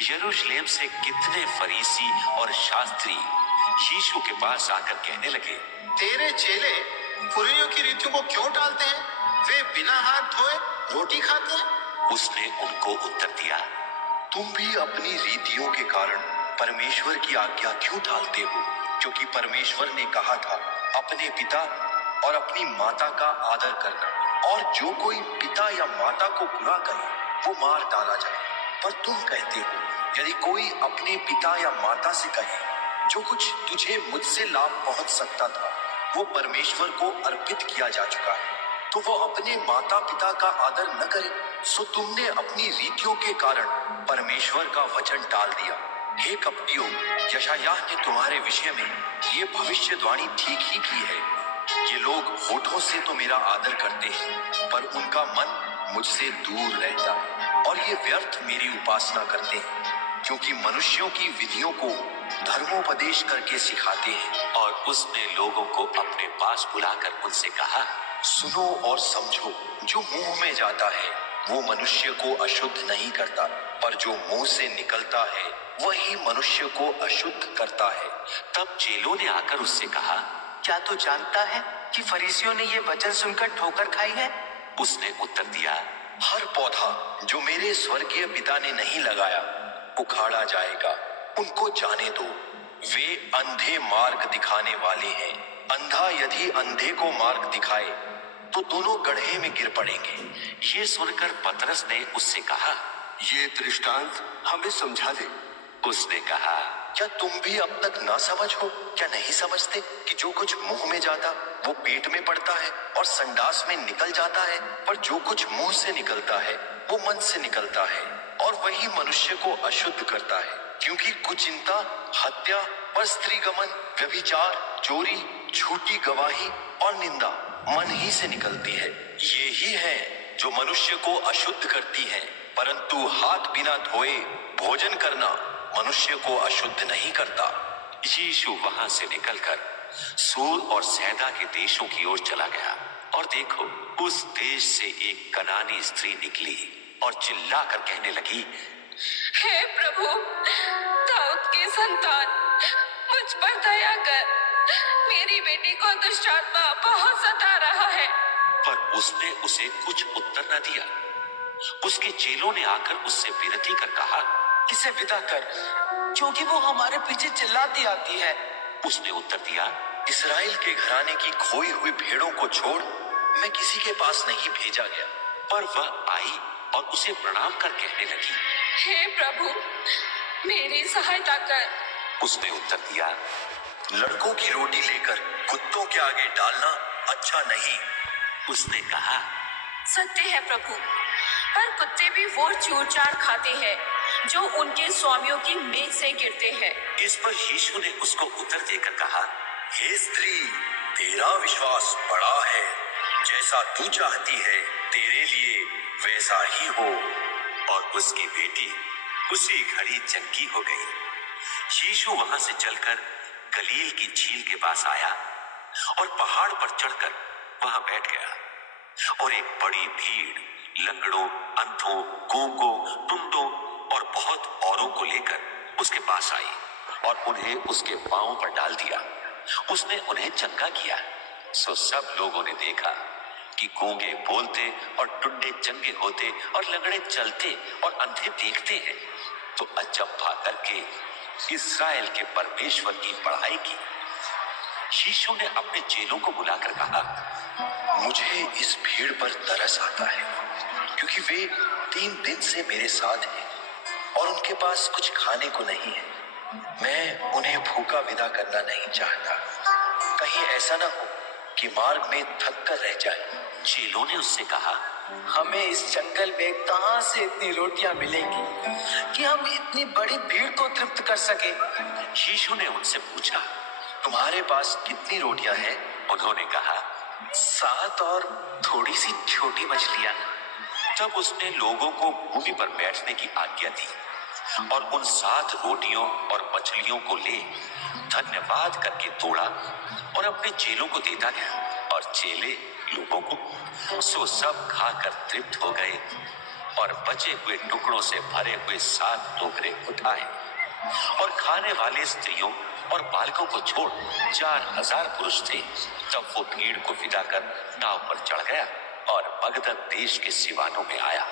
यरूशलेम से कितने फरीसी और शास्त्री यीशु के पास आकर कहने लगे, तेरे चेले पुरनियों की रीतियों को क्यों टालते हैं? वे बिना हाथ धोए रोटी खाते हैं। उसने उनको उत्तर दिया, तुम भी अपनी रीतियों के कारण परमेश्वर की आज्ञा क्यों टालते हो? क्योंकि परमेश्वर ने कहा था, अपने पिता और अपनी माता का आदर करना, और जो कोई पिता या माता को बुरा करे वो मार डाला जाए। पर तुम कहते हो, यदि कोई अपने पिता या माता से कहे, जो कुछ तुझे मुझसे लाभ पहुंच सकता था वो परमेश्वर को अर्पित किया जा चुका है, तो वो अपने माता पिता का आदर न करे। सो तुमने अपनी रीतियों के कारण परमेश्वर का वचन टाल दिया। हे कपटियों, यशायाह ने तुम्हारे विषय में ये भविष्यवाणी ठीक ही की है। ये लोग होठों से तो मेरा आदर करते हैं, पर उनका मन मुझसे दूर रहता है, और ये व्यर्थ मेरी उपासना करते हैं, क्योंकि मनुष्यों की विधियों को धर्मोपदेश करके सिखाते हैं। और उसने लोगों को अपने पास बुलाकर उनसे कहा, सुनो और समझो, जो मुंह में जाता है वो मनुष्य को अशुद्ध नहीं करता, पर जो मुंह से निकलता है वही मनुष्य को अशुद्ध करता है। तब चेलों ने आकर उससे कहा, क्या तू जानता है कि फरीसियों ने ये वचन सुनकर ठोकर खाई है? उसने उत्तर दिया, हर पौधा जो मेरे स्वर्गीय पिता ने नहीं लगाया उखाड़ा जाएगा। उनको जाने दो, वे अंधे मार्ग दिखाने वाले हैं। अंधा यदि अंधे को मार्ग दिखाए तो दोनों गड्ढे में गिर पड़ेंगे। ये सुनकर पतरस ने उससे कहा, ये दृष्टांत हमें समझा दे। उसने कहा, क्या तुम भी अब तक ना समझ हो? क्या नहीं समझते कि जो कुछ मुंह में जाता वो पेट में पड़ता है और संडास में निकल जाता है, पर जो कुछ मुंह से निकलता है वो मन से निकलता है, और वही मनुष्य को अशुद्ध करता है। क्योंकि कुचिंता, हत्या, परस्त्रीगमन, व्यभिचार, चोरी, झूठी गवाही और निंदा मन ही से निकलती है। ये ही है जो मनुष्य को अशुद्ध करती है, परंतु हाथ बिना धोए भोजन करना मनुष्य को अशुद्ध नहीं करता। यीशु वहां से निकलकर सूर और सैदा के देशों की ओर चला गया, और देखो, उस देश से एक कनानी स्त्री निकली और चिल्लाकर कहने लगी, हे प्रभु, दाऊद की संतान, मुझ पर दया कर, मेरी बेटी को दुष्ट आत्मा बहुत सता रहा है। पर उसने उसे कुछ उत्तर न दिया। उसके चेलों ने आकर उससे विनती कर कहा, इसे विदा कर, क्योंकि वो हमारे पीछे चिल्लाती आती है। उसने उत्तर दिया, इस्राएल के घराने की खोई हुई भेड़ों को छोड़ मैं किसी के पास नहीं भेजा गया। पर वह आई और उसे प्रणाम कर कहने लगी, हे प्रभु, मेरी सहायता कर। उसने उत्तर दिया, लड़कों की रोटी लेकर कुत्तों के आगे डालना अच्छा नहीं। उसने कहा, सत्य है प्रभु, पर कुत्ते भी वो चूर चार खाते हैं जो उनके स्वामियों की मेज से गिरते हैं। इस पर यीशु ने उसको उत्तर देकर कहा, हे स्त्री, तेरा विश्वास बड़ा है, जैसा तू चाहती है तेरे लिए वैसा ही हो। और उसकी बेटी उसी घड़ी चंगी हो गई। यीशु वहां से चलकर गलील की झील के पास आया और पहाड़ पर चढ़कर वहां बैठ गया, और एक बड़ी भीड़ लंगड़ों, अंधों, गूंगों, टुंडों और बहुत औरों को लेकर उसके पास आई और उन्हें उसके पांवों पर डाल दिया। उसने उन्हें चंगा किया। सो सब लोगों ने देखा कि गूंगे बोलते और टुंडे चंगे होते और लंगड़े चलते और अंधे देखते हैं, तो अचंभा करके इस्राएल के परमेश्वर की बड़ाई की। यीशु ने अपने चेलों को बुलाकर कहा, मुझे इस भीड़ पर तरस आता है, क्योंकि वे 3 दिन से मेरे साथ हैं और उनके पास कुछ खाने को नहीं है। मैं उन्हें भूखा विदा करना नहीं चाहता, कहीं ऐसा ना हो कि मार्ग में थक कर रह जाए। चेलों ने उससे कहा, हमें इस जंगल में कहां से इतनी रोटियां मिलेंगी कि हम इतनी बड़ी भीड़ को तृप्त कर सके? यीशु ने उनसे पूछा, तुम्हारे पास कितनी रोटियां हैं? उन्होंने कहा, 7 और थोड़ी सी छोटी मछलियां। तब उसने लोगों को भूमि पर बैठने की आज्ञा दी और उन 7 रोटियों और मछलियों को ले धन्यवाद करके तोड़ा और अपने चेलों को देता गया, और चेले लोगों को। सो सब खाकर तृप्त हो गए और बचे हुए टुकड़ों से भरे हुए 7 टोकरे उठाए और खाने वाले स्त्रियों और बालकों को छोड़ 4000 पुरुष थे। तब वो भीड़ को विदा कर नाव पर चढ़ गया और बगदद देश के सिवानों में आया।